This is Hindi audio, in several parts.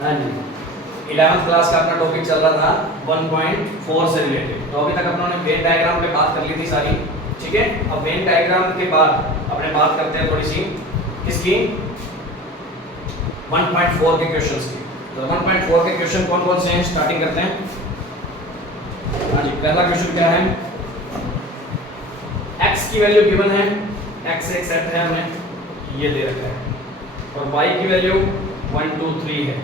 हाँ जी, 11th क्लास का अपना टॉपिक चल रहा था 1.4 से रिलेटेड। तो अभी तक अपनों ने वेन डायग्राम पे बात कर ली थी सारी, ठीक है। अब वेन डायग्राम के बाद अपने बात करते हैं थोड़ी सी किसकी, 1.4 के क्वेश्चंस की। तो 1.4 के क्वेश्चन कौन कौन से हैं, स्टार्टिंग करते हैं। हाँ जी, पहला क्वेश्चन क्या है, x की वैल्यू गिवन है, x एक सेट है हमें ये दे रखा है, और y की वैल्यू 1 2 3 है।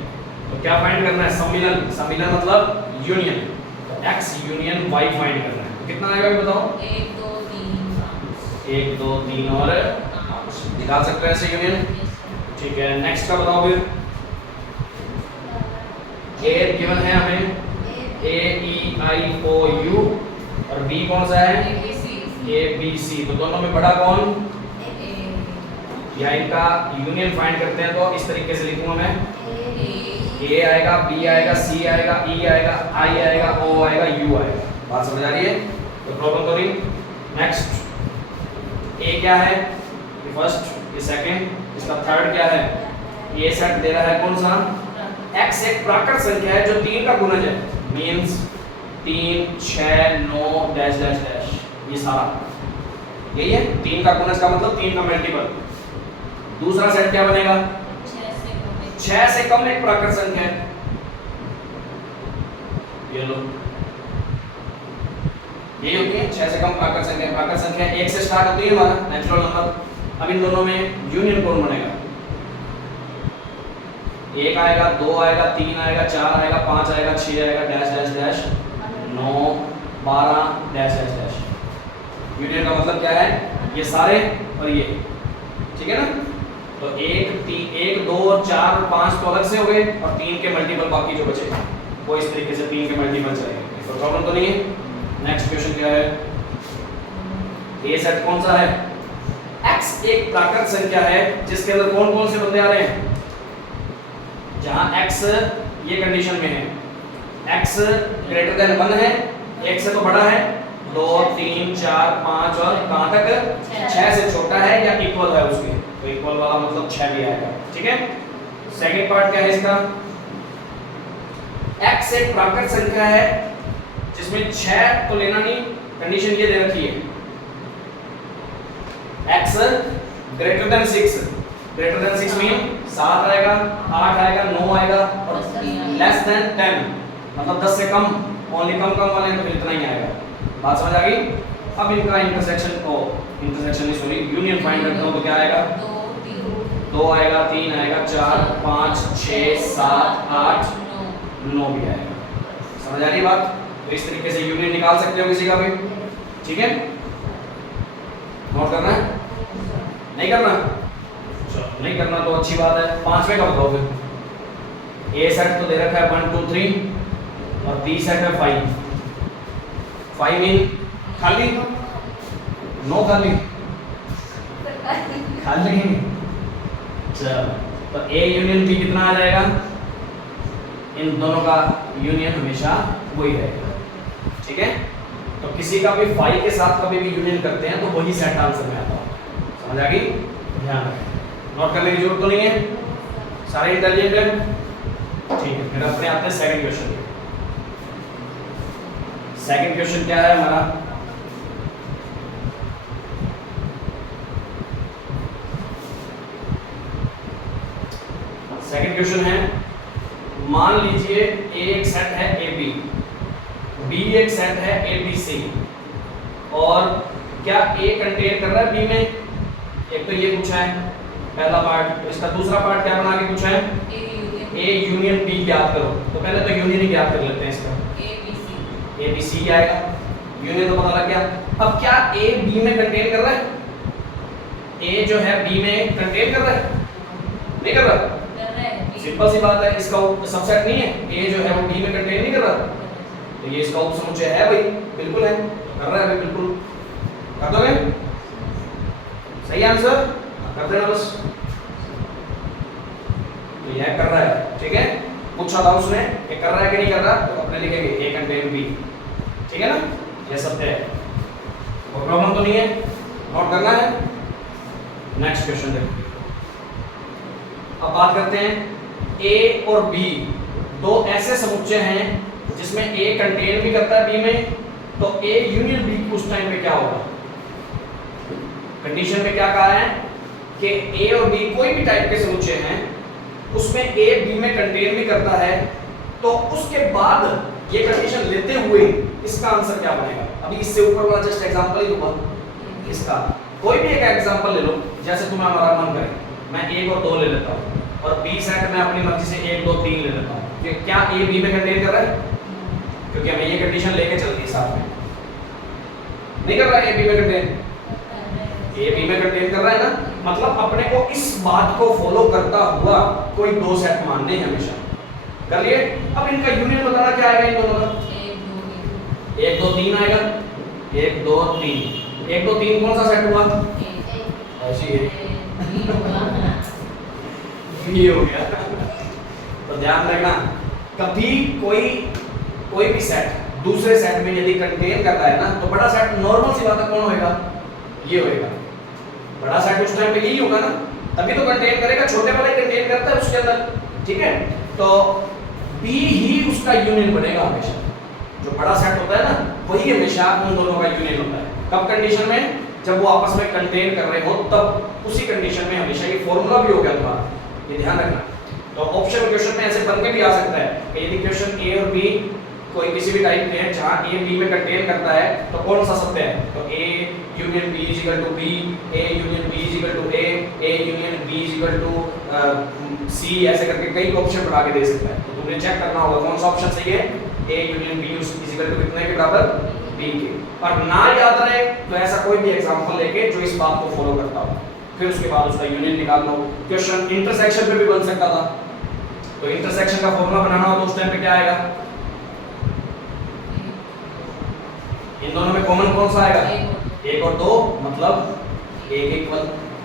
तो क्या फाइंड करना है, सम्मिलन। सम्मिलन मतलब यूनियन। तो x यूनियन y फाइंड करना है। तो कितना आएगा ये बताओ, 1 2 3 5 1 2 3 और 5 निकाल सकते हैं ऐसे यूनियन, ठीक है। नेक्स्ट का बताओ फिर, a गिवन है हमें a e i o u और b कौन सा है, a b c। तो दोनों में बड़ा कौन, या इनका यूनियन फाइंड करते हैं। तो इस तरीके से लिखूंगा मैं, a आएगा, b आएगा, c आएगा, e आएगा, i आएगा, o आएगा, u आएगा। बात समझ आ रही है। तो प्रॉब्लम करी। नेक्स्ट a क्या है, ये फर्स्ट, ये सेकंड, इसका थर्ड क्या है, ये सेट दे रहा है कौन सा, x एक प्राकृत संख्या है जो 3 का गुणज है, मींस 3 6 9 डैश डैश डैश, ये सारा यही है। 3 का गुणज का मतलब 3 का मल्टीपल। दूसरा सेट क्या बनेगा, 6 से कम एक प्राकृत संख्या है, ये लो, ये होती है 6 से कम प्राकृत संख्या। प्राकृत संख्या 1 से स्टार्ट होती है हमारा नेचुरल नंबर। अब इन दोनों में यूनियन कौन बनेगा, 1 आएगा, 2 आएगा, 3 आएगा, 4 आएगा, 5 आएगा, 6 आएगा, dash dash dash 9 12 dash dash dash. Union का मतलब क्या है, ये सारे और ये, ठीक है ना। तो 1 2 और 4 और 5 तो अलग से हो गए, और 3 के मल्टीपल बाकी जो बचे वो इस तरीके से 3 के मल्टीपल चलेंगे। तो प्रॉब्लम तो नहीं है। नेक्स्ट क्वेश्चन क्या है, ये सेट कौन सा है, x एक प्राकृत संख्या है जिसके अंदर कौन कौन से बंदे आ रहे हैं, जहां x ये कंडीशन में है, x ग्रेटर देन 1 है, 1 से तो बड़ा है, 2 3 4 5 और कहां तक 6 से छोटा है या इक्वल है उसके। तो इक्वल वाला मतलब 6 भी आएगा, ठीक है। सेकंड पार्ट क्या है इसका, x एक प्राकृत संख्या है जिसमें 6 तो लेना नहीं, कंडीशन ये दे रखी है, x greater than 6, greater than 6 mean 7 आएगा, 8 आएगा, 9 आएगा, और लेस देन 10 मतलब 10 से कम, ओनली कम वाले हैं तो फिर इतना ही आएगा। बात समझ आ गई। अब इनका इंटरसेक्शन नहीं सॉरी यूनियन फाइंड करता हूं तो क्या आएगा, 2 आएगा, 3 आएगा, 4 5 6 7 8 9 भी आएगा। समझ आ रही बात। तो इस तरीके से यूनियन निकाल सकते हो किसी का भी, ठीक है। नोट करना है, नहीं करना, चलो नहीं करना तो अच्छी बात है। पांचवें का बताओ फिर, ए सेट तो दे रखा है 1 2 3 और बी सेट है 5 मीन खाली, नो खाली खाली। चलो तो ए यूनियन बी कितना आ जाएगा, इन दोनों का यूनियन हमेशा वही रहेगा, ठीक है। तो किसी का भी 5 के साथ कभी भी यूनियन करते हैं तो वही सेट आंसर में आता है। समझ आ गई, ध्यान रखें, नोट करने की जरूरत तो नहीं है, सारे इंटेलिजेंट हैं, ठीक है। फिर अपने आते हैं सेकंड क्वेश्चन। सेकंड क्वेश्चन क्या है हमारा, सेकंड क्वेश्चन है, मान लीजिए ए एक सेट है ए बी, बी एक सेट है ए बी सी, और क्या ए कंटेन कर रहा है बी में। एक तो ये पूछा है पहला पार्ट, तो इसका दूसरा पार्ट क्या बना के पूछा है, ए यूनियन बी ज्ञात करो। तो पहले तो यूनियन ही ज्ञात कर लेते हैं इसका, ए बी सी आएगा, यूनियन तो पता लग गया। अब क्या ए बी में कंटेन कर रहा है, ए जो है बी में कंटेन कर रहा है, नहीं कर रहा, सिंपल सी बात है, इसका सबसेट नहीं है, ए जो है वो बी में कंटेन नहीं कर रहा, तो ये इसका उपसमुच्चय है भाई, बिल्कुल है, कर रहा है भाई, बिल्कुल कर दोगे, सही आंसर कर देना बस। तो यह कर रहा है, ठीक है। पूछा था उसने ये कर रहा है कि नहीं कर रहा, तो अपने लिखेंगे ए कंटेन बी, ठीक है ना, ये सब है, कोई प्रॉब्लम तो नहीं है, नोट करना है। नेक्स्ट क्वेश्चन देखो, अब बात करते हैं ए और बी दो ऐसे समुच्चय हैं जिसमें ए कंटेन भी करता है बी में, तो ए यूनियन बी उस टाइम पे क्या होगा? कंडीशन में क्या कहा है कि ए और बी कोई भी टाइप के समुच्चय हैं उसमें ए बी में कंटेन भी करता है, तो उसके बाद ये कंडीशन लेते हुए इसका आंसर क्या बनेगा? अभी इससे ऊपर वाला जस्ट एग्जांपल ही दूंगा इसका, कोई भी एक एग्जांपल ले लो, जैसे तुम्हें हमारा मन करे मैं 1 और 2 ले लेता हूँ और बी सेट में अपनी मर्जी से 1 2 3 ले लेता हूँ, कि क्या ए बी में कंटेन कर रहा है? क्योंकि हमें ये कंडीशन लेके चलती है साथ में, नहीं कर रहा है ए बी में कंटेन, ए बी में कंटेन कर रहा है ना, मतलब अपने को इस बात को फॉलो करता हुआ कोई दो सेट मानने हैं हमेशा। कर लिए? अब इनका यूनियन बताना क्या आएगा इन दोनों का? 1 2 3 आएगा, 1 2 3, 1 2 3 कौन सा सेट हुआ? ऐसी है ये हो गया। तो ध्यान रखना, कभी कोई भी सेट दूसरे सेट में यदि कंटेन कर रहा है ना, तो बड़ा सेट नॉर्मल सी बात है कौन होएगा? ये होएगा। बड़ा सेट उस टाइम पे यही होगा ना, तभी तो कंटेन करेगा, छोटे वाला ही कंटेन करता है उसके अंदर, ठीक है? तो बी ही उसका यूनियन बनेगा हमेशा, जो बड़ा सेट होता है ना वही हमेशा उन दोनों का यूनियन होता है। कब कंडीशन में? जब वो आपस में कंटेन कर रहे हो, तब उसी कंडीशन में हमेशा ये फॉर्मूला भी हो गया तुम्हारा, ये ध्यान रखना। तो ऑप्शन क्वेश्चन में ऐसे बन के भी आ सकता है कि यदि क्वेश्चन ए और बी कोई किसी भी टाइप के हैं जहां ए बी में कंटेन करता है, तो कौन सा सत्य है? तो A union B is equal to B, A union B is equal to A union B is equal to C, ऐसे करके कई ऑप्शन बना के दे सकता है। तो तुमने चेक करना होगा कौन सा ऑप्शन सही है, A union B is equal to कितने के बराबर? बी के। और ना याद रहे तो ऐसा कोई भी एग्जांपल लेके जो इस बात को फॉलो करता हो, फिर उसके बाद उसका यूनियन निकाल लो। क्वेश्चन इंटरसेक्शन पे भी बन सकता था, तो इंटरसेक्शन का फॉर्मूला बनाना हो तो उस टाइम पे क्या आएगा? इन दोनों में कॉमन कौन सा आएगा? 1 और 2, मतलब 1 इक्वल।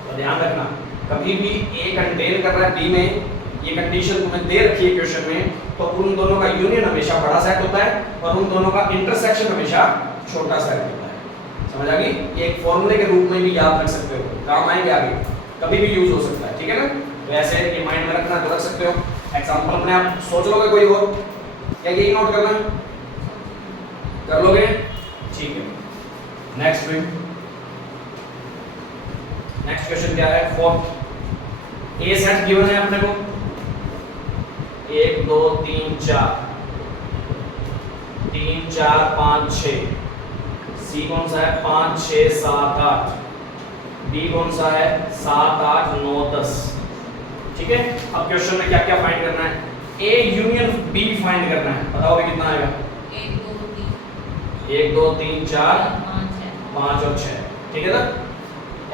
तो ध्यान रखना, कभी भी ए कंटेन कर रहा है बी में, ये कंडीशन तुम्हें दे रखी है क्वेश्चन में, तो उन दोनों का यूनियन हमेशा बड़ा सेट होता है और उन दोनों का इंटरसेक्शन हमेशा छोटा सेट होता है। समझ आ गई? ये एक फॉर्मूले के रूप में भी याद रख सकते हो, काम आएंगे आगे, कभी भी यूज हो सकता है, ठीक है ना? तो ऐसे ये माइंड में रखना तो रख सकते हो। एग्जांपल अपने आप सोच लोगे कोई और, क्या यही नोट करना कर लोगे? ठीक है। नेक्स्ट क्वेश्चन क्या है? फोर्थ, ए सेट गिवन है अपने को 1 2 3 4 3 4 5 6, सी कौन सा है? 5 6 7 8, डी कौन सा है? 7 8 9 10, ठीक है? अब क्वेश्चन में क्या क्या फाइंड करना है? ए यूनियन बी फाइंड करना है, बताओ भी कितना आएगा? 1 2 3 4 5 और 6, ठीक है ना?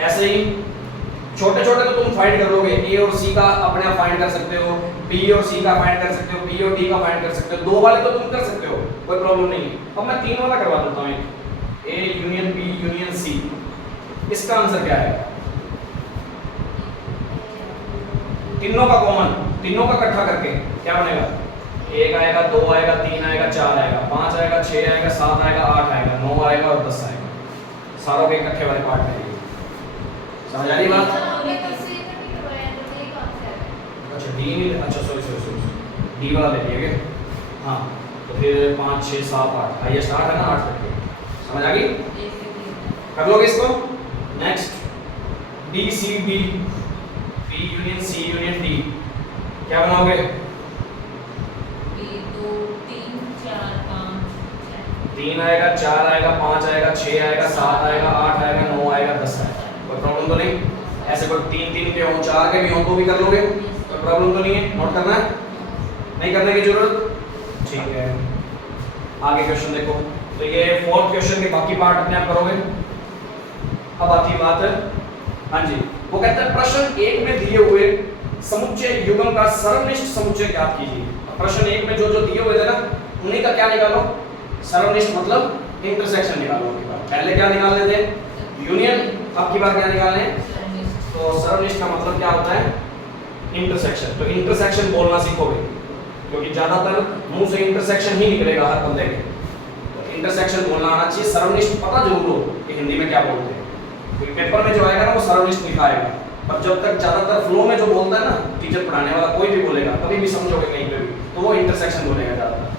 ऐसे ही छोटे छोटे तो तुम फाइंड कर लोगे, ए और सी का अपने आप फाइंड कर सकते हो, बी और सी का फाइंड कर सकते हो, बी और डी का फाइंड कर सकते हो, 2 वाले तो तुम कर सकते हो, कोई प्रॉब्लम नहीं है। अब मैं 3 वाला करवा देता हूं, एक A union B union C, इसका आंसर क्या है? तीनों का कॉमन, तीनों का इकट्ठा करके क्या बनेगा? 1 आएगा, 2 आएगा, 3 आएगा, 4 आएगा, 5 आएगा, 6 आएगा, 7 आएगा, 8 आएगा, 9 आएगा और 10 आएगा, सारों के इकट्ठे वाले पार्ट में। समझ आ रही बात? अच्छा डी, अच्छा सॉरी डी वाला ले लिया क्या? हाँ, तो फिर 5 6 7 8 हाईएस्ट 8 है ना, 8 करके समझ आ गई? कर लोगे इसको? Next D C D, B union C union D, क्या बनाओगे? 3 आएगा, 4 आएगा, 5 आएगा, 6 आएगा, 7 आएगा, 8 आएगा, 9 आएगा, 10 आएगा, कोई प्रॉब्लम तो नहीं? ऐसे कोई 3 3 के हो, 4 के भी हो तो भी कर लोगे, कोई प्रॉब्लम तो नहीं है? नोट करना है, नहीं करने की जरूरत? ठीक है। आगे क्वेश्चन देखो, तो ये फोर्थ क्वेश्चन के बाकी पार्ट अपने आप करोगे। अब आती है बात, हाँ जी, वो कहता है प्रश्न 1 में दिए हुए समुच्चय युग्म का सर्वनिष्ठ समुच्चय ज्ञात कीजिए। प्रश्न 1 में जो जो दिए हुए थे ना, उन्हीं का क्या निकालो? सर्वनिष्ठ मतलब इंटरसेक्शन निकालो। पहले क्या निकालने थे? यूनियन, अब की बार क्या निकालने हैं? तो सर्वनिष्ठ का मतलब क्या होता है? इंटरसेक्शन। तो इंटरसेक्शन बोलना सीखोगे, क्योंकि ज्यादातर मुंह से इंटरसेक्शन ही निकलेगा हर बंदे के, तो इंटरसेक्शन बोलना आना चाहिए। सर्वनिष्ठ पता जरूर हो कि हिंदी में क्या बोलते हैं, क्योंकि पेपर में जो आएगा ना वो सर्वनिष्ठ लिखा आएगा, पर जब तक ज्यादातर फ्लो में जो बोलता है ना टीचर प्रोसीजर पढ़ाने वाला कोई भी बोलेगा, कभी भी समझोगे कहीं पे भी, तो वो इंटरसेक्शन बोलेगा ज़्यादातर।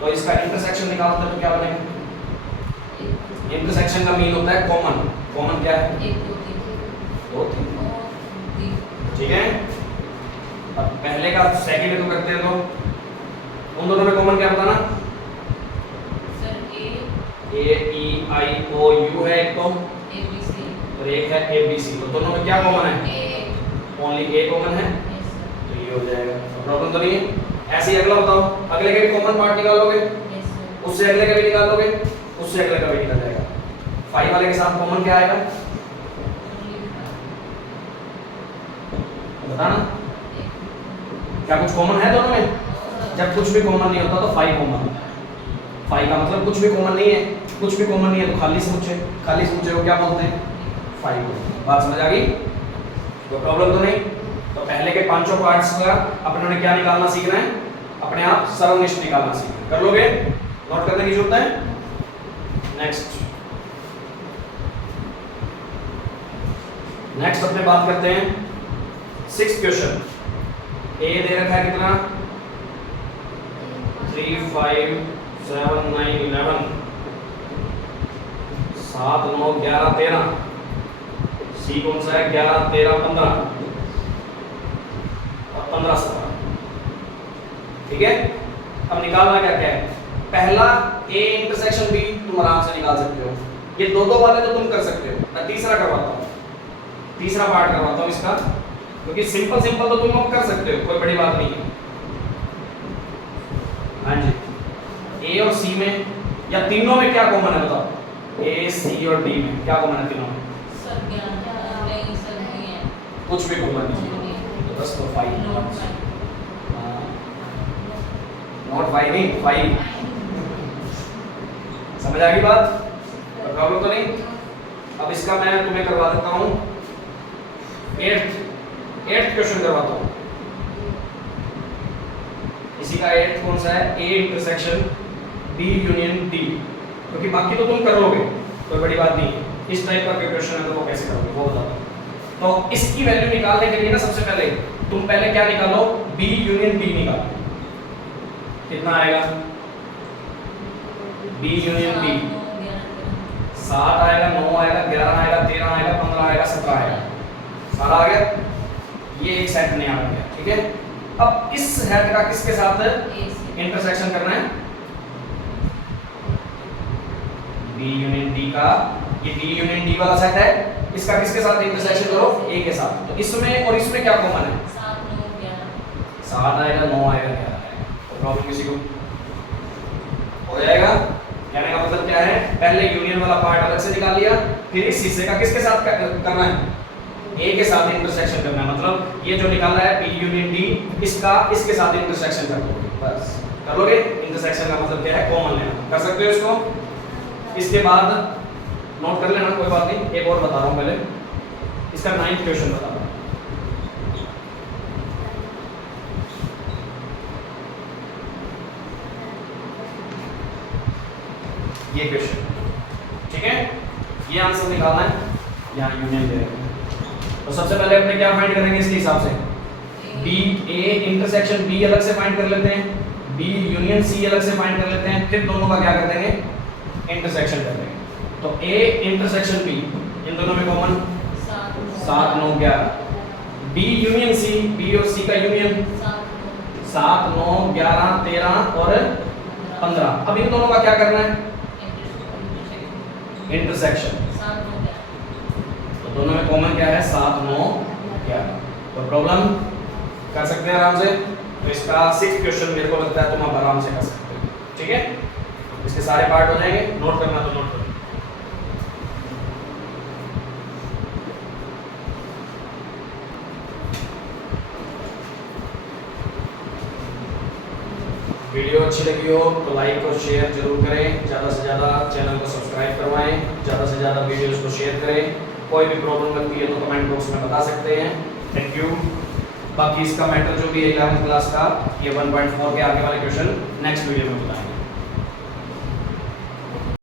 तो इसका इंटरसेक्शन निकालते तो क्या बनेगा? इंटरसेक्शन का मीन होता है कॉमन। कॉमन क्या है? 1 2 3 2 3। ठीक है, अब पहले का सेकंड को करते हैं तो उन दोनों में कॉमन क्या बताना? Sir A E I O you है एक तो, ABC और एक है ए बी सी। तो दोनों में क्या कॉमन है? A ओनली ए कॉमन है, yes sir तो ये हो जाएगा। प्रॉब्लम तो नहीं है। ऐसे ही अगला बताओ, अगले के भी कॉमन पार्ट निकालोगे, yes sir उससे अगले का भी निकालोगे, उससे अगले का भी निकल जाएगा। 5 वाले के साथ कॉमन क्या आएगा? बताना, क्या कुछ कॉमन है दोनों में? जब कुछ भी कॉमन नहीं होता तो 5 कॉमन होता है। 5 का मतलब कुछ भी कॉमन नहीं है, कुछ भी कॉमन नहीं है तो खाली समुच्चय, खाली समुच्चय को क्या बोलते हैं? 5। बात समझ आ गई? कोई प्रॉब्लम तो नहीं? तो पहले के पांचों पार्ट्स का अपने ने क्या निकालना सीखना है? अपने आप सर्वनिष्ठ निकालना सीखना। कर लोगे? नोट करने की जरूरत है? नेक्स्ट अपने बात करते हैं 6th क्वेश्चन। ए दे रखा है कितना? 3 5 7 9 11 7 9 11 13। सी कौन सा है? 11 13 15 और 15 17। ठीक है, अब निकालना क्या क्या है? पहला ए इंटरसेक्शन बी तुम आराम से निकाल सकते हो, ये दो वाले तो तुम कर सकते हो। मैं तीसरा करवाता हूँ, तीसरा पार्ट करवाता हूँ इसका, क्योंकि सिंपल तो तुम अब कर सकते हो, कोई बड़ी बात नहीं है। हाँ जी, ए और सी में या तीनों में क्या कॉमन है बताओ? ए सी और डी में क्या कॉमन है तीनों में? सर नहीं सर नहीं है कुछ भी कॉमन नहीं है, तो बस तो 5 नोट नॉट 5 नहीं 5। समझ आ गई बात? प्रॉब्लम तो नहीं? अब इसका मैं तुम्हें करवा देता हूँ 8th क्वेश्चन करवाता हूँ। इसी का 8th कौन सा है? A intersection B union D. क्योंकि बाकी तो तुम कर लोगे, कोई बड़ी बात नहीं है। इस टाइप का क्वेश्चन है तो वो कैसे करोगे वो बताता हूँ। तो इसकी वैल्यू निकालने के लिए ना सबसे पहले तुम पहले क्या निकालो? बी यूनियन डी निकालो। कितना आएगा? बी यूनियन डी 7 आएगा, 9 आएगा, 11 आएगा, 13 आएगा, 15 आएगा, 17 आएगा। सारा आ गया। ये एक सेट नया बन गया। ठीक है, अब इस हेड का किसके साथ इंटरसेक्शन करना है? बी यूनियन डी का, ये बी यूनियन डी वाला सेट है, इसका किसके साथ इंटरसेक्शन करो? ए के साथ। तो इसमें और इसमें क्या कॉमन है? 7 9 11 7 आएगा, 9 आएगा, 11 आएगा। तो प्रॉब्लम किसी को हो जाएगा? कहने का मतलब क्या है? पहले यूनियन वाला पार्ट अलग से निकाल लिया, फिर इस हिस्से का किसके साथ करना है? ए के साथ इंटरसेक्शन करना है। मतलब ये जो निकाला है बी यूनियन डी, इसका इसके साथ इंटरसेक्शन कर लोगे, बस कर लोगे। इंटरसेक्शन का मतलब क्या है? कॉमन लेना। कर सकते हो इसको? इसके बाद नोट कर लेना, कोई बात नहीं। एक और बता रहा हूँ पहले, इसका 9th क्वेश्चन बता रहा हूँ। ये क्वेश्चन, ठीक है, ये आंसर निकालना है, यहाँ यूनियन दे रहे हैं। तो सबसे पहले अपने क्या फाइंड करेंगे इसके हिसाब से? बी ए इंटरसेक्शन बी अलग से फाइंड कर लेते हैं, बी यूनियन सी अलग से फाइंड कर लेते हैं, फिर दोनों का क्या कर देंगे? इंटरसेक्शन कर देंगे। तो ए इंटरसेक्शन बी, इन दोनों में common 7 9 11। B union C, B और सी का यूनियन 7 9 11 13 और 15। अब इन दोनों का क्या करना है? इंटरसेक्शन। तो दोनों में कॉमन क्या है? 7 9 11। तो प्रॉब्लम कर सकते हैं आराम से। तो इसका 6th क्वेश्चन मेरे को लगता है तुम आप आराम से कर सकते हो। ठीक है, इसके सारे पार्ट हो जाएंगे। नोट करना तो नोट करो। वीडियो अच्छी लगी हो तो लाइक और शेयर जरूर करें, ज़्यादा से ज़्यादा चैनल को सब्सक्राइब करवाएं, ज़्यादा से ज़्यादा वीडियोस को शेयर करें। कोई भी प्रॉब्लम लगती है तो कमेंट बॉक्स में बता सकते हैं। Thank you. बाकी इसका मैटर जो भी है 11th क्लास का, ये 1.4 के आगे वाले क्वेश्चन नेक्स्ट वीडियो में बताएंगे।